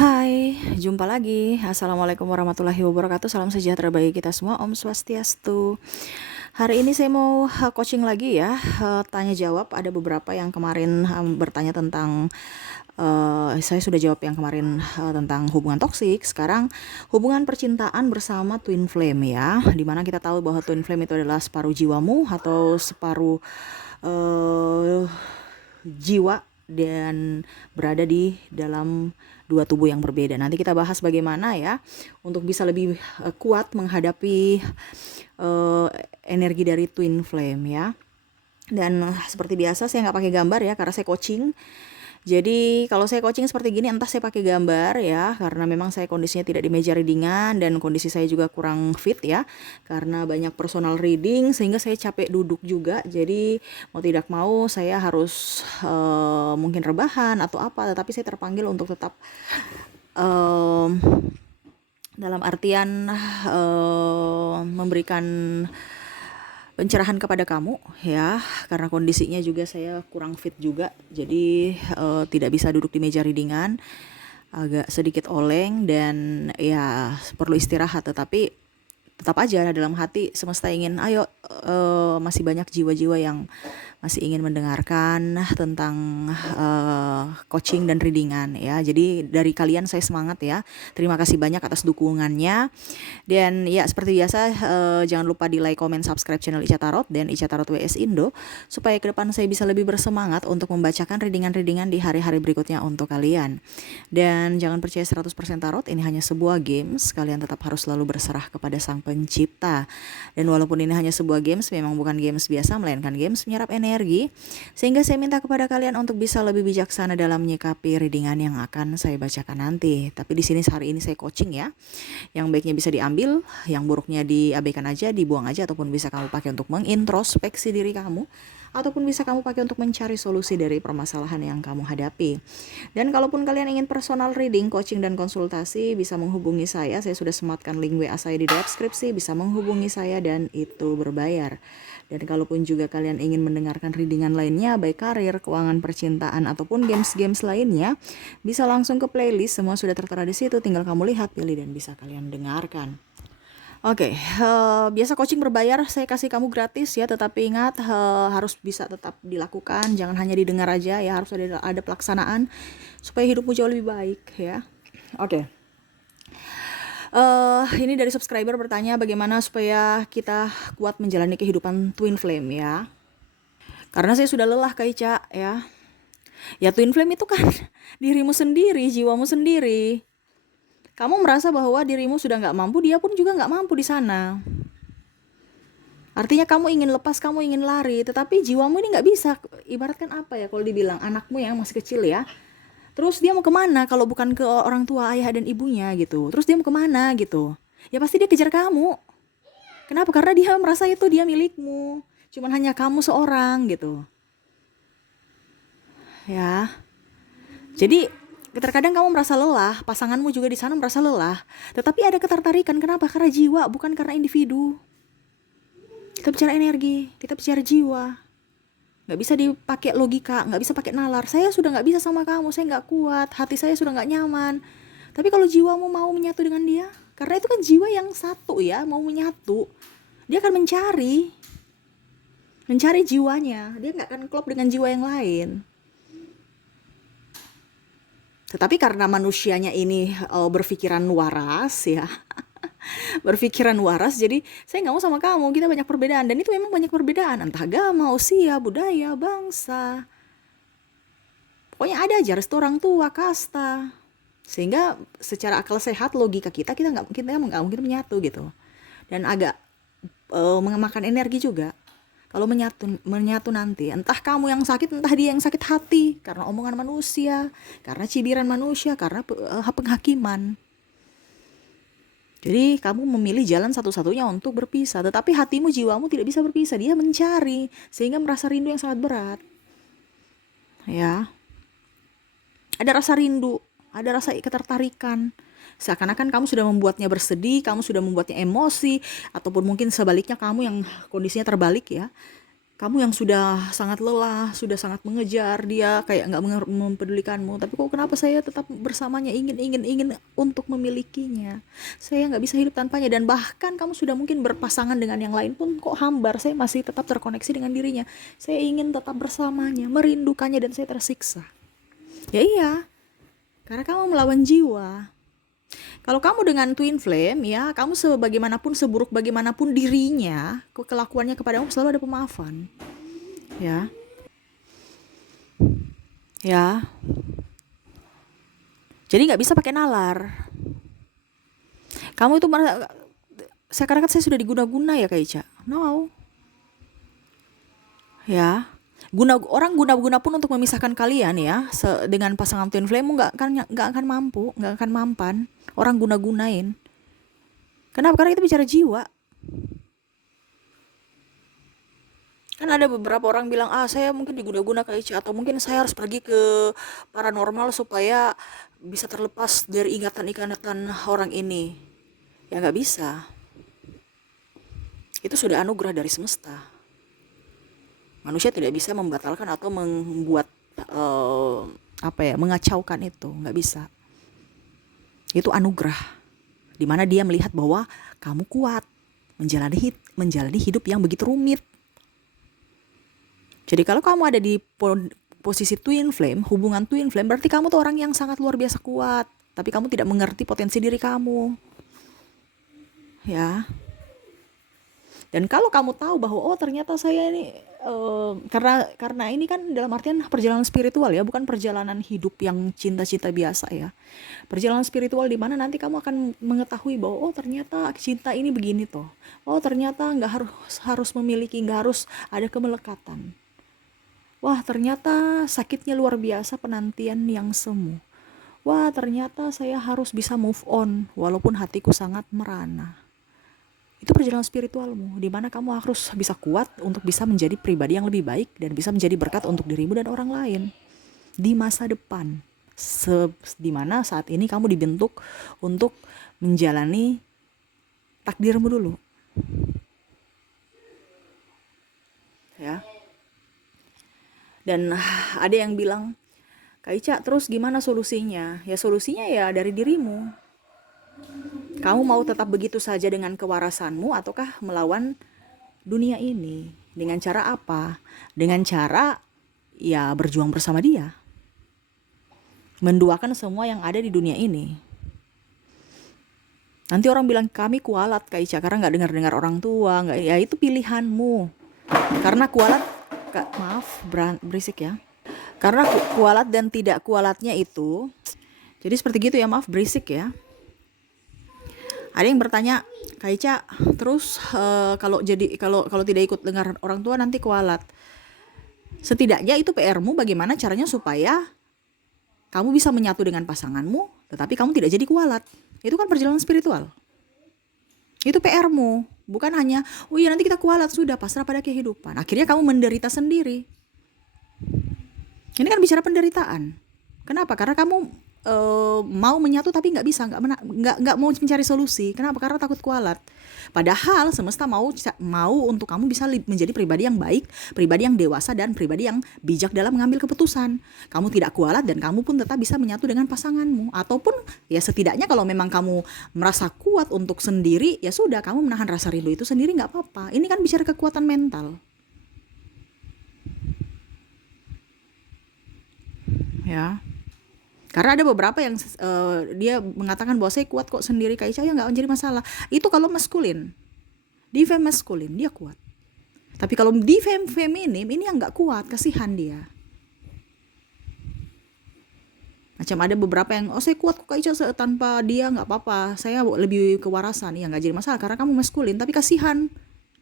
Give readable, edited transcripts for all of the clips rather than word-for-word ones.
Hai, jumpa lagi. Assalamualaikum warahmatullahi wabarakatuh. Salam sejahtera bagi kita semua. Om Swastiastu. Hari ini saya mau coaching lagi ya. Tanya jawab. Ada beberapa yang kemarin bertanya tentang saya sudah jawab yang kemarin tentang hubungan toksik. Sekarang hubungan percintaan bersama twin flame ya. Dimana kita tahu bahwa twin flame itu adalah separuh jiwamu atau separuh eh, jiwa dan berada di dalam dua tubuh yang berbeda. Nanti kita bahas bagaimana ya untuk bisa lebih kuat menghadapi uh, energi dari twin flame ya. Dan seperti biasa saya nggak pakai gambar ya karena saya coaching. Jadi kalau saya coaching seperti gini entah saya pakai gambar ya karena memang saya kondisinya tidak di meja readingan dan kondisi saya juga kurang fit ya karena banyak personal reading sehingga saya capek duduk juga. Jadi mau tidak mau saya harus mungkin rebahan atau apa, tetapi saya terpanggil untuk tetap um, dalam artian memberikan pencerahan kepada kamu ya karena kondisinya juga saya kurang fit juga, jadi tidak bisa duduk di meja readingan, agak sedikit oleng dan ya perlu istirahat, tetapi tetap aja dalam hati semesta ingin ayo, masih banyak jiwa-jiwa yang masih ingin mendengarkan tentang coaching dan readingan ya. Jadi dari kalian saya semangat ya. Terima kasih banyak atas dukungannya. Dan ya seperti biasa jangan lupa di like, comment, subscribe channel Ica Tarot dan Ica Tarot WS Indo supaya ke depan saya bisa lebih bersemangat untuk membacakan readingan-readingan di hari-hari berikutnya untuk kalian. Dan jangan percaya 100% tarot, ini hanya sebuah games. Kalian tetap harus selalu berserah kepada Sang Pencipta. Dan walaupun ini hanya sebuah games, memang bukan games biasa melainkan games menyerap energi. Sehingga saya minta kepada kalian untuk bisa lebih bijaksana dalam menyikapi readingan yang akan saya bacakan nanti. Tapi di sini hari ini saya coaching ya. Yang baiknya bisa diambil, yang buruknya diabaikan aja, dibuang aja, ataupun bisa kamu pakai untuk mengintrospeksi diri kamu, ataupun bisa kamu pakai untuk mencari solusi dari permasalahan yang kamu hadapi. Dan kalaupun kalian ingin personal reading, coaching, dan konsultasi, bisa menghubungi saya. Saya sudah sematkan link WA saya di deskripsi, bisa menghubungi saya dan itu berbayar. Dan kalaupun juga kalian ingin mendengarkan readingan lainnya, baik karir, keuangan, percintaan, ataupun games-games lainnya, bisa langsung ke playlist, semua sudah tertera di situ, tinggal kamu lihat, pilih, dan bisa kalian dengarkan. Oke, biasa coaching berbayar, saya kasih kamu gratis ya, tetapi ingat harus bisa tetap dilakukan, jangan hanya didengar aja ya, harus ada pelaksanaan supaya hidupmu jauh lebih baik ya. Oke. Ini dari subscriber bertanya bagaimana supaya kita kuat menjalani kehidupan twin flame ya. Karena saya sudah lelah Kak Ica ya. Ya twin flame itu kan dirimu sendiri, jiwamu sendiri. Kamu merasa bahwa dirimu sudah nggak mampu, dia pun juga nggak mampu di sana. Artinya kamu ingin lepas, kamu ingin lari, tetapi jiwamu ini nggak bisa. Ibaratkan apa ya kalau dibilang anakmu yang masih kecil ya. Terus dia mau kemana kalau bukan ke orang tua, ayah dan ibunya gitu. Terus dia mau kemana gitu. Ya pasti dia kejar kamu. Kenapa? Karena dia merasa itu dia milikmu. Cuman hanya kamu seorang gitu. Ya. Jadi terkadang kamu merasa lelah, pasanganmu juga di sana merasa lelah. Tetapi ada ketertarikan. Kenapa? Karena jiwa, bukan karena individu. Kita bicara energi, kita bicara jiwa. Nggak bisa dipakai logika, nggak bisa pakai nalar. Saya sudah nggak bisa sama kamu, saya nggak kuat, hati saya sudah nggak nyaman. Tapi kalau jiwamu mau menyatu dengan dia, karena itu kan jiwa yang satu ya, mau menyatu, dia akan mencari jiwanya. Dia nggak akan klop dengan jiwa yang lain. Tetapi karena manusianya ini berpikiran waras ya, berpikiran waras, jadi saya nggak mau sama kamu, kita banyak perbedaan, dan itu memang banyak perbedaan, entah agama, usia, budaya, bangsa, pokoknya ada aja, restu orang tua, kasta, sehingga secara akal sehat logika kita nggak mungkin menyatu gitu, dan agak memakan energi juga kalau menyatu nanti, entah kamu yang sakit, entah dia yang sakit hati karena omongan manusia, karena cibiran manusia, karena penghakiman. Jadi kamu memilih jalan satu-satunya untuk berpisah, tetapi hatimu, jiwamu tidak bisa berpisah, dia mencari sehingga merasa rindu yang sangat berat. Ya. Ada rasa rindu, ada rasa ketertarikan. Seakan-akan kamu sudah membuatnya bersedih, kamu sudah membuatnya emosi, ataupun mungkin sebaliknya kamu yang kondisinya terbalik ya. Kamu yang sudah sangat lelah, sudah sangat mengejar dia, kayak nggak mempedulikanmu. Tapi kok kenapa saya tetap bersamanya, ingin untuk memilikinya. Saya nggak bisa hidup tanpanya. Dan bahkan kamu sudah mungkin berpasangan dengan yang lain pun kok hambar. Saya masih tetap terkoneksi dengan dirinya. Saya ingin tetap bersamanya, merindukannya, dan saya tersiksa. Ya iya, karena kamu melawan jiwa. Kalau kamu dengan twin flame, ya kamu sebagaimanapun, seburuk bagaimanapun dirinya, kelakuannya kepadamu selalu ada pemaafan. Ya, ya. Jadi nggak bisa pakai nalar. Kamu itu merasa, sekarang kan saya sudah diguna-guna ya Kak Ica. No, ya. Orang guna-guna pun untuk memisahkan kalian ya, dengan pasangan twin flame nggak akan mampu, nggak akan mampan. Orang guna-gunain. Kenapa? Karena kita bicara jiwa. Kan ada beberapa orang bilang, saya mungkin diguna-guna Kak Ica, atau mungkin saya harus pergi ke paranormal supaya bisa terlepas dari ingatan-ingatan orang ini. Ya nggak bisa. Itu sudah anugerah dari semesta. Manusia tidak bisa membatalkan atau membuat mengacaukan itu, nggak bisa. Itu anugerah, dimana dia melihat bahwa kamu kuat menjalani hidup yang begitu rumit. Jadi kalau kamu ada di posisi twin flame, hubungan twin flame, berarti kamu tuh orang yang sangat luar biasa kuat, tapi kamu tidak mengerti potensi diri kamu. Ya. Dan kalau kamu tahu bahwa ternyata saya ini karena ini kan dalam artian perjalanan spiritual ya, bukan perjalanan hidup yang cinta-cinta biasa ya. Perjalanan spiritual di mana nanti kamu akan mengetahui bahwa ternyata cinta ini begini toh. Ternyata nggak harus memiliki, nggak harus ada kemelekatan. Wah, ternyata sakitnya luar biasa penantian yang semu. Wah, ternyata saya harus bisa move on walaupun hatiku sangat merana. Itu perjalanan spiritualmu, di mana kamu harus bisa kuat untuk bisa menjadi pribadi yang lebih baik dan bisa menjadi berkat untuk dirimu dan orang lain di masa depan. Di mana saat ini kamu dibentuk untuk menjalani takdirmu dulu. Ya. Dan ada yang bilang, Kak Ica, terus gimana solusinya? Ya solusinya ya dari dirimu. Kamu mau tetap begitu saja dengan kewarasanmu ataukah melawan dunia ini? Dengan cara apa? Dengan cara ya berjuang bersama dia. Menduakan semua yang ada di dunia ini. Nanti orang bilang kami kualat Kak Ica karena nggak dengar-dengar orang tua, nggak, ya itu pilihanmu. Karena kualat, maaf berisik ya. Karena kualat dan tidak kualatnya itu, jadi seperti gitu ya, maaf berisik ya. Ada yang bertanya, Kak Ica, terus kalau tidak ikut dengar orang tua nanti kualat. Setidaknya itu PR-mu bagaimana caranya supaya kamu bisa menyatu dengan pasanganmu, tetapi kamu tidak jadi kualat. Itu kan perjalanan spiritual. Itu PR-mu, bukan hanya, nanti kita kualat, sudah pasrah pada kehidupan. Akhirnya kamu menderita sendiri. Ini kan bicara penderitaan. Kenapa? Karena kamu mau menyatu tapi nggak bisa, nggak mau mencari solusi. Kenapa? Karena takut kualat. Padahal semesta mau untuk kamu bisa menjadi pribadi yang baik, pribadi yang dewasa, dan pribadi yang bijak dalam mengambil keputusan. Kamu tidak kualat dan kamu pun tetap bisa menyatu dengan pasanganmu. Ataupun ya setidaknya kalau memang kamu merasa kuat untuk sendiri, ya sudah, kamu menahan rasa rindu itu sendiri, nggak apa-apa. Ini kan bicara kekuatan mental. Ya. Karena ada beberapa yang dia mengatakan bahwa saya kuat kok sendiri, Kak Ica, ya nggak menjadi masalah. Itu kalau maskulin. Di fem maskulin dia kuat. Tapi kalau di fem feminim ini yang nggak kuat, kasihan dia. Macam ada beberapa yang saya kuat kok Kak Ica, tanpa dia nggak apa-apa. Saya lebih kewarasan, ya nggak jadi masalah karena kamu maskulin. Tapi kasihan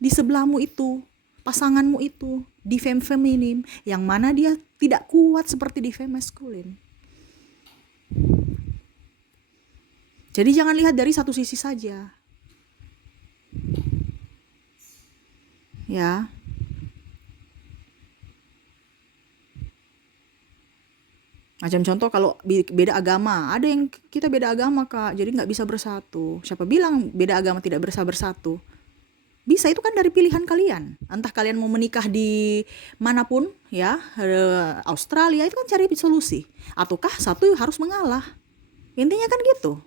di sebelahmu itu, pasanganmu itu di fem feminim, yang mana dia tidak kuat seperti di fem maskulin. Jadi jangan lihat dari satu sisi saja. Ya. Macam contoh kalau beda agama, ada yang kita beda agama Kak, jadi nggak bisa bersatu. Siapa bilang beda agama tidak bisa bersatu? Bisa, itu kan dari pilihan kalian. Entah kalian mau menikah di manapun ya, Australia, itu kan cari solusi. Ataukah satu harus mengalah. Intinya kan gitu.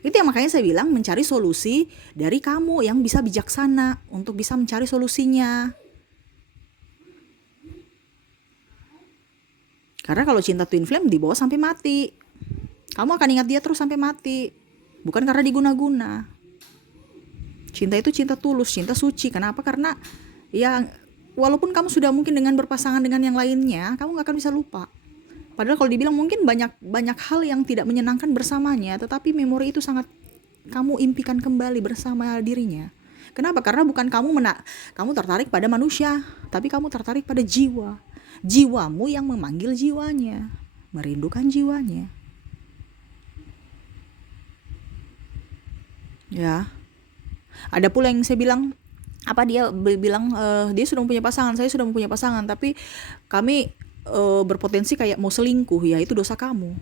Itu yang makanya saya bilang mencari solusi dari kamu yang bisa bijaksana untuk bisa mencari solusinya. Karena kalau cinta twin flame dibawa sampai mati. Kamu akan ingat dia terus sampai mati. Bukan karena diguna-guna. Cinta itu cinta tulus, cinta suci. Kenapa? Karena ya walaupun kamu sudah mungkin dengan berpasangan dengan yang lainnya, kamu gak akan bisa lupa. Padahal kalau dibilang mungkin banyak hal yang tidak menyenangkan bersamanya, tetapi memori itu sangat kamu impikan kembali bersama dirinya. Kenapa? Karena bukan kamu tertarik pada manusia, tapi kamu tertarik pada jiwa. Jiwamu yang memanggil jiwanya, merindukan jiwanya. Ya. Ada pula yang saya bilang, dia bilang dia sudah mempunyai pasangan, saya sudah mempunyai pasangan, tapi kami berpotensi kayak mau selingkuh. Ya itu dosa kamu.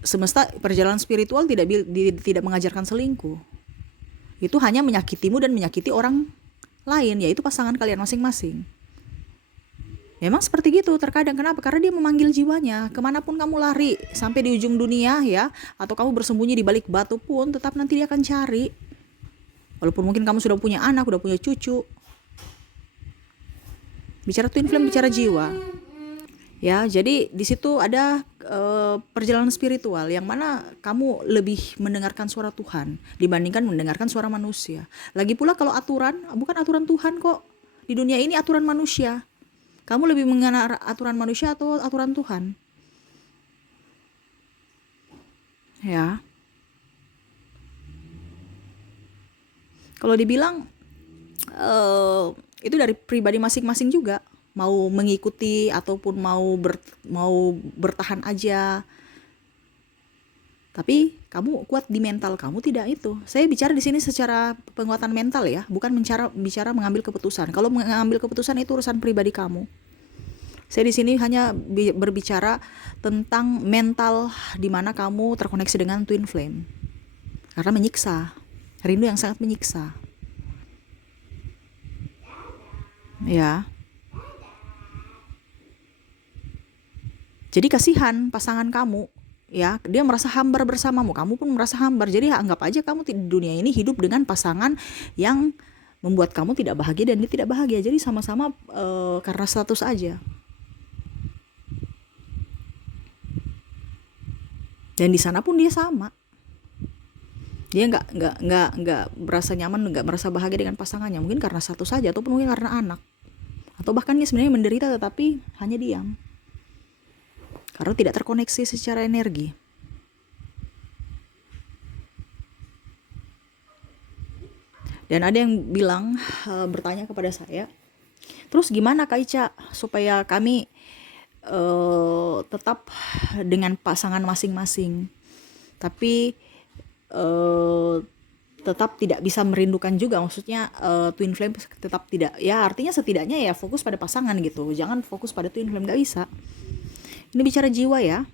Semesta perjalanan spiritual tidak mengajarkan selingkuh. Itu hanya menyakitimu dan menyakiti orang lain, yaitu pasangan kalian masing-masing. Memang seperti gitu terkadang. Kenapa? Karena dia memanggil jiwanya. Kemanapun kamu lari, sampai di ujung dunia ya, atau kamu bersembunyi di balik batu pun, tetap nanti dia akan cari. Walaupun mungkin kamu sudah punya anak, sudah punya cucu. Bicara twin flame, bicara jiwa. Ya, jadi di situ ada perjalanan spiritual yang mana kamu lebih mendengarkan suara Tuhan dibandingkan mendengarkan suara manusia. Lagi pula kalau aturan, bukan aturan Tuhan kok. Di dunia ini aturan manusia. Kamu lebih mengenal aturan manusia atau aturan Tuhan? Ya. Kalau dibilang itu dari pribadi masing-masing juga, mau mengikuti ataupun mau bertahan aja. Tapi kamu kuat di mental kamu tidak itu. Saya bicara di sini secara penguatan mental ya, bukan bicara mengambil keputusan. Kalau mengambil keputusan itu urusan pribadi kamu. Saya di sini hanya berbicara tentang mental di mana kamu terkoneksi dengan twin flame. Karena menyiksa, rindu yang sangat menyiksa. Ya. Jadi kasihan pasangan kamu. Ya, dia merasa hambar bersamamu, kamu pun merasa hambar. Jadi anggap aja kamu di dunia ini hidup dengan pasangan yang membuat kamu tidak bahagia dan dia tidak bahagia. Jadi sama-sama karena status aja. Dan di sana pun dia sama. Dia nggak merasa nyaman, nggak merasa bahagia dengan pasangannya. Mungkin karena status saja, ataupun mungkin karena anak. Atau bahkan dia sebenarnya menderita tetapi hanya diam. Karena tidak terkoneksi secara energi. Dan ada yang bilang, bertanya kepada saya, terus gimana Kak Ica supaya kami tetap dengan pasangan masing-masing, tapi tetap tidak bisa merindukan juga, maksudnya twin flame tetap tidak, ya artinya setidaknya ya fokus pada pasangan gitu, jangan fokus pada twin flame, gak bisa. Ini bicara jiwa ya.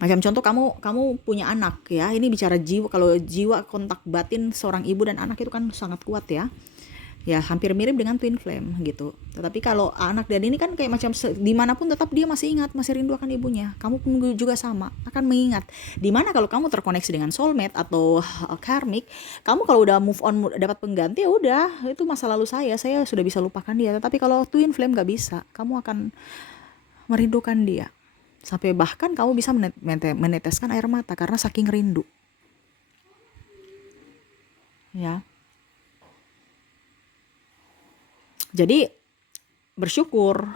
Macam contoh kamu punya anak ya, ini bicara jiwa. Kalau jiwa kontak batin seorang ibu dan anak itu kan sangat kuat ya. Ya hampir mirip dengan twin flame gitu. Tetapi kalau anak dan ini kan kayak macam dimanapun tetap dia masih ingat, masih rindu akan ibunya. Kamu pun juga sama, akan mengingat. Dimana kalau kamu terkoneksi dengan soulmate atau karmic, kamu kalau udah move on dapat pengganti, ya udah itu masa lalu saya sudah bisa lupakan dia. Tetapi kalau twin flame gak bisa, kamu akan merindukan dia. Sampai bahkan kamu bisa meneteskan air mata karena saking rindu. Ya. Jadi bersyukur.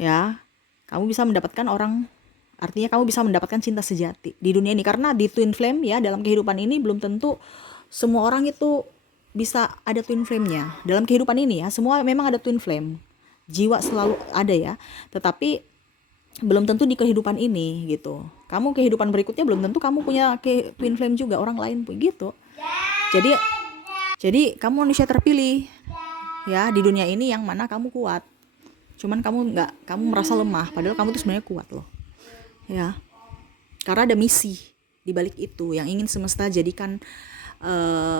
Ya. Kamu bisa mendapatkan artinya kamu bisa mendapatkan cinta sejati di dunia ini, karena di twin flame ya, dalam kehidupan ini belum tentu semua orang itu bisa ada twin flame-nya. Dalam kehidupan ini ya, semua memang ada twin flame. Jiwa selalu ada ya, tetapi belum tentu di kehidupan ini gitu. Kamu kehidupan berikutnya belum tentu kamu punya twin flame juga, orang lain pun gitu. Jadi kamu manusia terpilih ya di dunia ini yang mana kamu kuat. Cuman kamu merasa lemah, padahal kamu tuh sebenarnya kuat loh. Ya. Karena ada misi di balik itu yang ingin semesta jadikan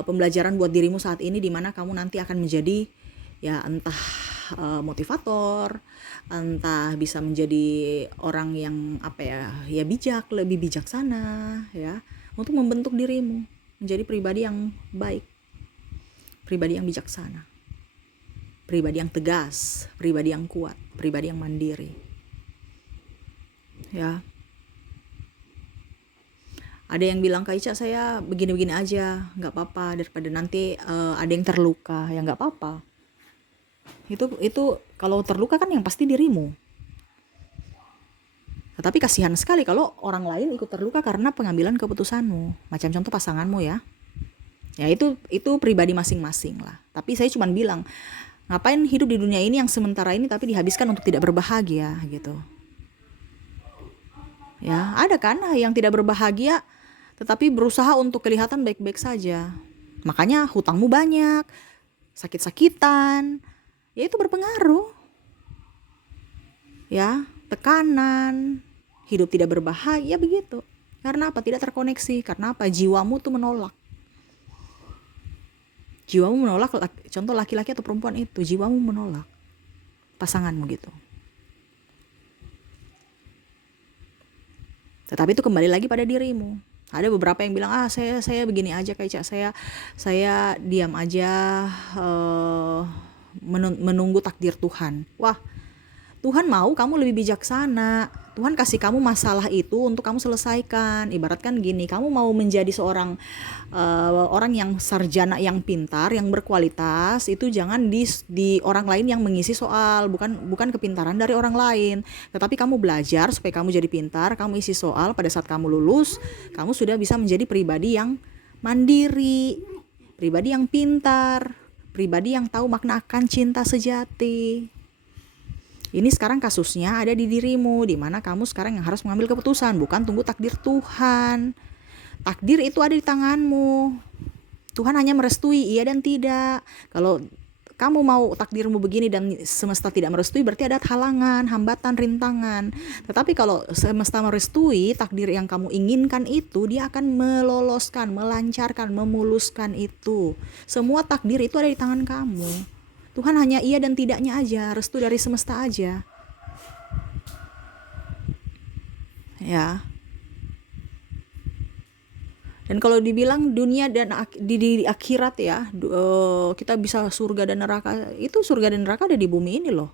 pembelajaran buat dirimu saat ini, di mana kamu nanti akan menjadi ya entah motivator, entah bisa menjadi orang yang bijak, lebih bijaksana ya, untuk membentuk dirimu menjadi pribadi yang baik, pribadi yang bijaksana, pribadi yang tegas, pribadi yang kuat, pribadi yang mandiri ya. Ada yang bilang, Kak Ica, saya begini-begini aja, nggak apa-apa, daripada nanti ada yang terluka. Ya nggak apa-apa. Itu kalau terluka kan yang pasti dirimu. Tetapi kasihan sekali kalau orang lain ikut terluka karena pengambilan keputusanmu. Macam contoh pasanganmu ya. Ya itu pribadi masing-masing lah. Tapi saya cuma bilang, ngapain hidup di dunia ini yang sementara ini tapi dihabiskan untuk tidak berbahagia gitu. Ya, ada kan yang tidak berbahagia tetapi berusaha untuk kelihatan baik-baik saja. Makanya hutangmu banyak, sakit-sakitan, ya itu berpengaruh. Ya, tekanan, hidup tidak berbahagia begitu. Karena apa? Tidak terkoneksi. Karena apa? Jiwamu tuh menolak. Jiwamu menolak, contoh laki-laki atau perempuan itu, jiwamu menolak pasanganmu gitu. Tetapi itu kembali lagi pada dirimu. Ada beberapa yang bilang, saya begini aja Kak Ica, saya diam aja, menunggu takdir Tuhan. Wah, Tuhan mau kamu lebih bijaksana. Tuhan kasih kamu masalah itu untuk kamu selesaikan. Ibaratkan gini, kamu mau menjadi seorang orang yang sarjana, yang pintar, yang berkualitas, itu jangan di orang lain yang mengisi soal, bukan kepintaran dari orang lain. Tetapi kamu belajar supaya kamu jadi pintar, kamu isi soal, pada saat kamu lulus, kamu sudah bisa menjadi pribadi yang mandiri, pribadi yang pintar, pribadi yang tahu makna akan cinta sejati. Ini sekarang kasusnya ada di dirimu, di mana kamu sekarang yang harus mengambil keputusan, bukan tunggu takdir Tuhan. Takdir itu ada di tanganmu. Tuhan hanya merestui iya dan tidak. Kalau kamu mau takdirmu begini dan semesta tidak merestui, berarti ada halangan, hambatan, rintangan. Tetapi kalau semesta merestui, takdir yang kamu inginkan itu, dia akan meloloskan, melancarkan, memuluskan itu. Semua takdir itu ada di tangan kamu. Tuhan hanya iya dan tidaknya aja, restu dari semesta aja. Ya. Dan kalau dibilang dunia dan di akhirat ya, kita bisa surga dan neraka, itu surga dan neraka ada di bumi ini loh.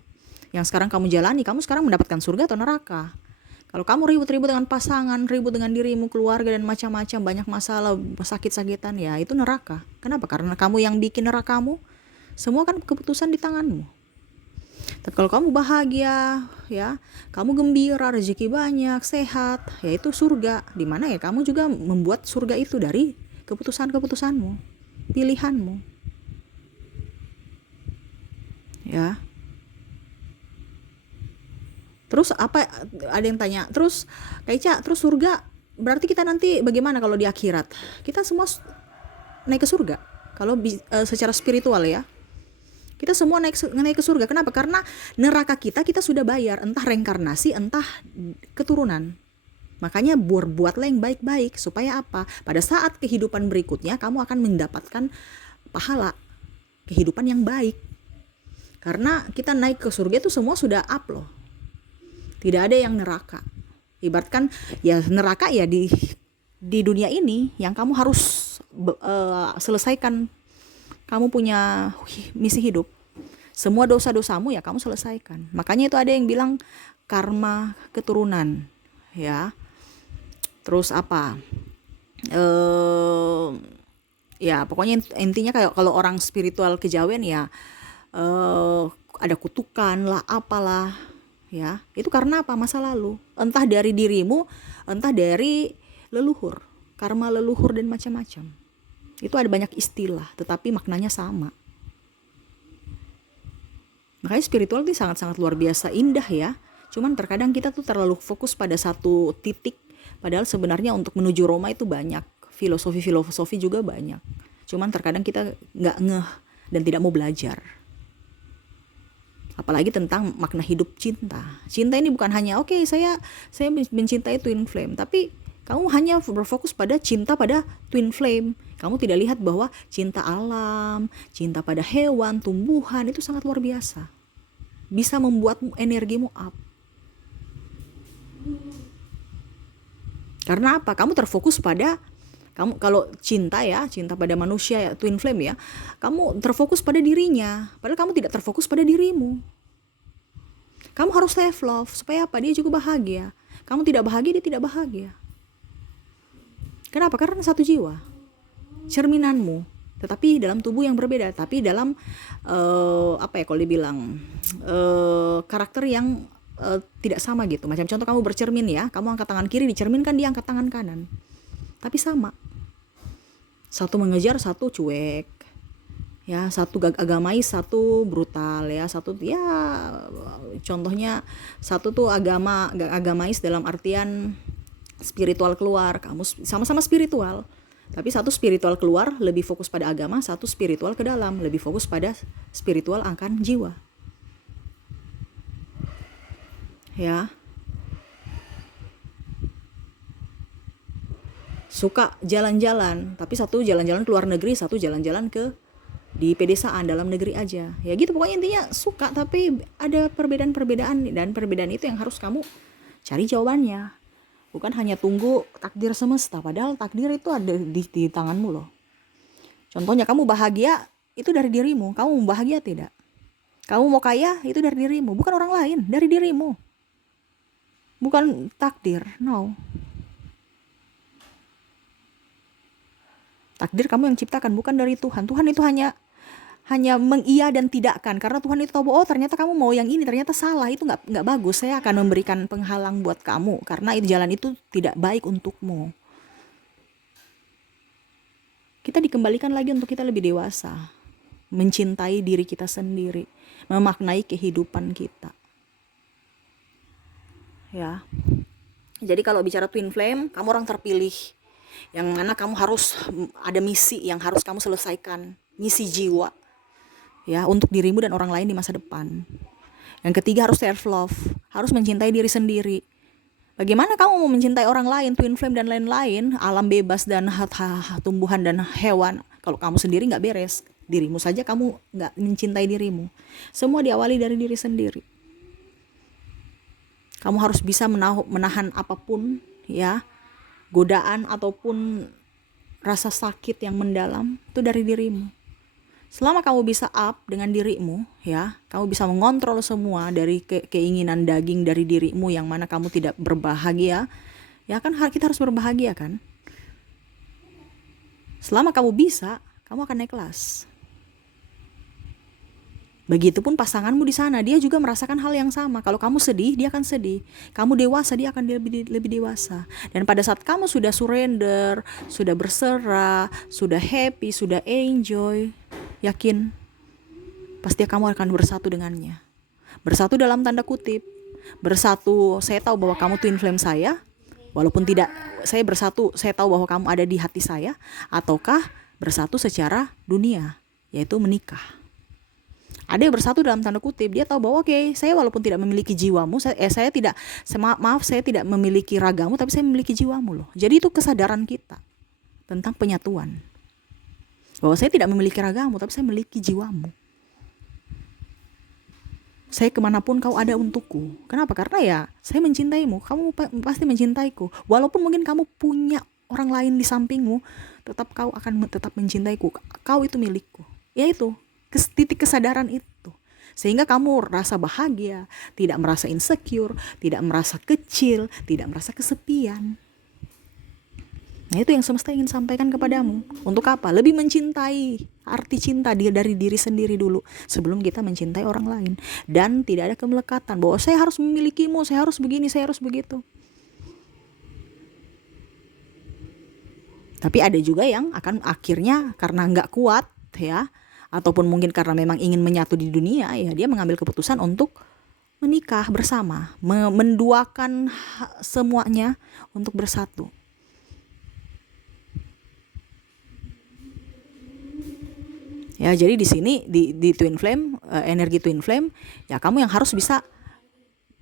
Yang sekarang kamu jalani, kamu sekarang mendapatkan surga atau neraka. Kalau kamu ribut-ribut dengan pasangan, ribut dengan dirimu, keluarga, dan macam-macam, banyak masalah, sakit-sakitan, ya itu neraka. Kenapa? Karena kamu yang bikin nerakamu. Semua kan keputusan di tanganmu. Tapi kalau kamu bahagia, ya, kamu gembira, rezeki banyak, sehat, ya itu surga. Dimana ya kamu juga membuat surga itu dari keputusan-keputusanmu, pilihanmu. Ya. Terus apa? Ada yang tanya. Terus, Kak Ica, terus surga berarti kita nanti bagaimana kalau di akhirat? Kita semua naik ke surga. Kalau secara spiritual ya. Kita semua naik ke surga. Kenapa? Karena neraka kita sudah bayar, entah reinkarnasi, entah keturunan. Makanya buatlah yang baik-baik, supaya apa? Pada saat kehidupan berikutnya kamu akan mendapatkan pahala kehidupan yang baik. Karena kita naik ke surga itu semua sudah up loh. Tidak ada yang neraka. Ibaratkan ya neraka ya di dunia ini yang kamu harus selesaikan. Kamu punya misi hidup. Semua dosa-dosamu ya kamu selesaikan. Makanya itu ada yang bilang karma keturunan, ya. Terus apa? Ya pokoknya intinya kayak kalau orang spiritual kejawen ya, ada kutukan lah, apalah, ya. Itu karena apa? Masa lalu. Entah dari dirimu, entah dari leluhur, karma leluhur dan macam-macam. Itu ada banyak istilah, tetapi maknanya sama. Makanya spiritual itu sangat-sangat luar biasa indah ya. Cuman terkadang kita tuh terlalu fokus pada satu titik, padahal sebenarnya untuk menuju Roma itu banyak, filosofi juga banyak. Cuman terkadang kita nggak ngeh dan tidak mau belajar. Apalagi tentang makna hidup cinta. Cinta ini bukan hanya saya mencintai twin flame, tapi kamu hanya berfokus pada cinta pada twin flame Kamu tidak lihat bahwa cinta alam, cinta pada hewan, tumbuhan itu sangat luar biasa. Bisa membuat energimu up. Karena apa? Kamu terfokus pada kamu, kalau cinta ya, cinta pada manusia ya, twin flame ya, kamu terfokus pada dirinya, padahal kamu tidak terfokus pada dirimu. Kamu harus self love supaya apa? Dia juga bahagia. Kamu tidak bahagia, dia tidak bahagia. Kenapa? Karena satu jiwa, cerminanmu, tetapi dalam tubuh yang berbeda, tapi dalam apa ya kalau dibilang karakter yang tidak sama gitu. Macam contoh kamu bercermin ya, kamu angkat tangan kiri dicerminkan, dia angkat tangan kanan, tapi sama. Satu mengejar, satu cuek ya, satu agamais, satu brutal ya, satu ya contohnya satu tuh agamais dalam artian spiritual keluar, kamu sama-sama spiritual, tapi satu spiritual keluar lebih fokus pada agama, satu spiritual ke dalam lebih fokus pada spiritual akan jiwa ya. Suka jalan-jalan, tapi satu jalan-jalan ke luar negeri, satu jalan-jalan ke di pedesaan dalam negeri aja ya gitu. Pokoknya intinya suka, tapi ada perbedaan-perbedaan, dan perbedaan itu yang harus kamu cari jawabannya, bukan hanya tunggu takdir semesta, padahal takdir itu ada di tanganmu loh. Contohnya kamu bahagia itu dari dirimu, kamu mau bahagia tidak? Kamu mau kaya itu dari dirimu, bukan orang lain, dari dirimu, bukan takdir. No, takdir kamu yang ciptakan, bukan dari Tuhan. Tuhan itu hanya mengiya dan tidakkan, karena Tuhan itu tahu, oh ternyata kamu mau yang ini, ternyata salah, itu nggak bagus, saya akan memberikan penghalang buat kamu, karena jalan itu tidak baik untukmu. Kita dikembalikan lagi untuk kita lebih dewasa, mencintai diri kita sendiri, memaknai kehidupan kita ya. Jadi kalau bicara twin flame, kamu orang terpilih, yang mana kamu harus ada misi yang harus kamu selesaikan, misi jiwa ya, untuk dirimu dan orang lain di masa depan. Yang ketiga harus self love, harus mencintai diri sendiri. Bagaimana kamu mau mencintai orang lain, twin flame dan lain-lain, alam bebas dan tumbuhan dan hewan, kalau kamu sendiri nggak beres? Dirimu saja kamu nggak mencintai dirimu. Semua diawali dari diri sendiri. Kamu harus bisa menahan apapun ya, godaan ataupun rasa sakit yang mendalam, itu dari dirimu. Selama kamu bisa up dengan dirimu ya, kamu bisa mengontrol semua dari keinginan daging dari dirimu yang mana kamu tidak berbahagia ya kan. Kita harus berbahagia kan. Selama kamu bisa, kamu akan naik kelas. Begitupun pasanganmu di sana, dia juga merasakan hal yang sama. Kalau kamu sedih, dia akan sedih. Kamu dewasa, dia akan lebih dewasa. Dan pada saat kamu sudah surrender, sudah berserah, sudah happy, sudah enjoy, yakin pasti kamu akan bersatu dengannya. Bersatu dalam tanda kutip. Bersatu, saya tahu bahwa kamu twin flame saya, walaupun tidak saya bersatu, saya tahu bahwa kamu ada di hati saya. Ataukah bersatu secara dunia, yaitu menikah. Ada yang bersatu dalam tanda kutip, dia tahu bahwa oke, saya walaupun tidak memiliki jiwamu, saya tidak memiliki ragamu, tapi saya memiliki jiwamu loh. Jadi itu kesadaran kita tentang penyatuan, bahwa saya tidak memiliki ragamu, tapi saya memiliki jiwamu. Saya kemanapun kau ada untukku. Kenapa? Karena ya saya mencintaimu, kamu pasti mencintaiku. Walaupun mungkin kamu punya orang lain di sampingmu, tetap kau akan tetap mencintaiku. Kau itu milikku. Ya itu titik kesadaran itu, sehingga kamu rasa bahagia, tidak merasa insecure, tidak merasa kecil, tidak merasa kesepian. Nah itu yang semesta ingin sampaikan kepadamu. Untuk apa? Lebih mencintai, arti cinta dari diri sendiri dulu sebelum kita mencintai orang lain. Dan tidak ada kemelekatan bahwa saya harus memilikimu, saya harus begini, saya harus begitu. Tapi ada juga yang akan akhirnya karena nggak kuat ya, ataupun mungkin karena memang ingin menyatu di dunia ya, dia mengambil keputusan untuk menikah bersama, menduakan semuanya untuk bersatu. Ya, jadi di sini di twin flame, energi twin flame, ya kamu yang harus bisa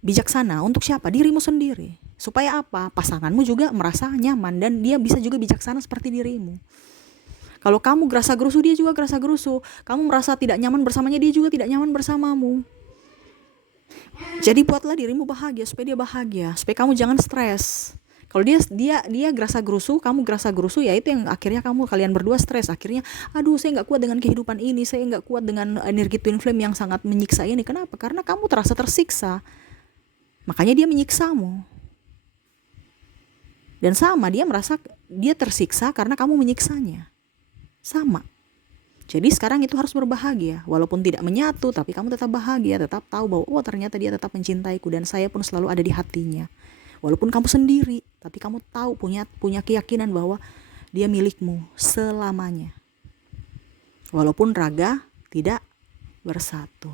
bijaksana untuk siapa? Dirimu sendiri. Supaya apa? Pasanganmu juga merasa nyaman dan dia bisa juga bijaksana seperti dirimu. Kalau kamu gerasa gerusu, dia juga gerasa gerusu. Kamu merasa tidak nyaman bersamanya, dia juga tidak nyaman bersamamu. Jadi buatlah dirimu bahagia supaya dia bahagia, supaya kamu jangan stres. Kalau dia gerasa gerusu, kamu gerasa gerusu, ya itu yang akhirnya kalian berdua stres. Akhirnya, aduh saya nggak kuat dengan kehidupan ini, saya nggak kuat dengan energi twin flame yang sangat menyiksa ini. Kenapa? Karena kamu terasa tersiksa. Makanya dia menyiksamu. Dan sama, dia merasa dia tersiksa karena kamu menyiksanya. Sama. Jadi sekarang itu harus berbahagia, walaupun tidak menyatu, tapi kamu tetap bahagia, tetap tahu bahwa oh ternyata dia tetap mencintaiku dan saya pun selalu ada di hatinya. Walaupun kamu sendiri, tapi kamu tahu punya keyakinan bahwa dia milikmu selamanya. Walaupun raga tidak bersatu.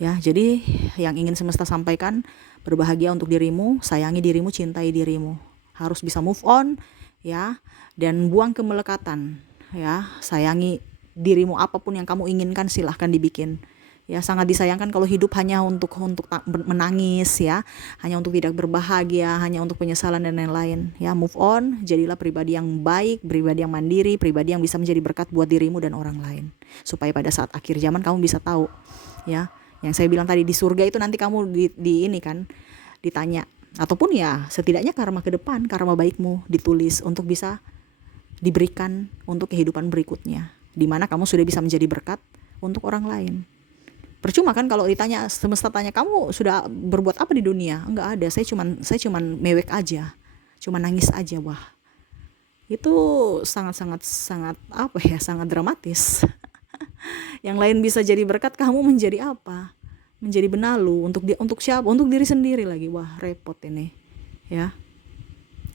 Ya, jadi yang ingin semesta sampaikan, berbahagia untuk dirimu, sayangi dirimu, cintai dirimu. Harus bisa move on, ya, dan buang kemelekatan. Ya, sayangi dirimu, apapun yang kamu inginkan silahkan dibikin. Ya, sangat disayangkan kalau hidup hanya untuk menangis, ya, hanya untuk tidak berbahagia, hanya untuk penyesalan dan lain-lain. Ya, move on, jadilah pribadi yang baik, pribadi yang mandiri, pribadi yang bisa menjadi berkat buat dirimu dan orang lain. Supaya pada saat akhir zaman kamu bisa tahu, ya, yang saya bilang tadi, di surga itu nanti kamu di ini kan ditanya, ataupun ya setidaknya karma ke depan, karma baikmu ditulis untuk bisa diberikan untuk kehidupan berikutnya, di mana kamu sudah bisa menjadi berkat untuk orang lain. Percuma kan kalau ditanya, semesta tanya kamu sudah berbuat apa di dunia? Enggak ada, saya cuman mewek aja, cuman nangis aja. Wah, itu sangat apa ya, sangat dramatis. Yang lain bisa jadi berkat, kamu menjadi apa? Menjadi benalu untuk siapa? Untuk diri sendiri lagi. Wah, repot ini, ya.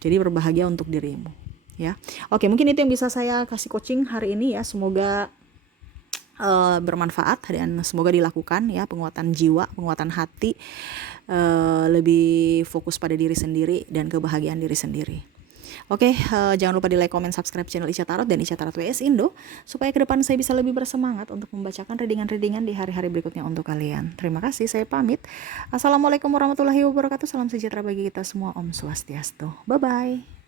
Jadi berbahagia untuk dirimu, ya. Oke, mungkin itu yang bisa saya kasih coaching hari ini, ya. Semoga bermanfaat dan semoga dilakukan, ya, penguatan jiwa, penguatan hati, lebih fokus pada diri sendiri dan kebahagiaan diri sendiri. Oke, jangan lupa di like, comment, subscribe channel Ica Tarot dan Ica Tarot WS Indo supaya ke depan saya bisa lebih bersemangat untuk membacakan readingan-readingan di hari-hari berikutnya untuk kalian. Terima kasih, saya pamit. Assalamualaikum warahmatullahi wabarakatuh. Salam sejahtera bagi kita semua. Om Swastiastu. Bye bye.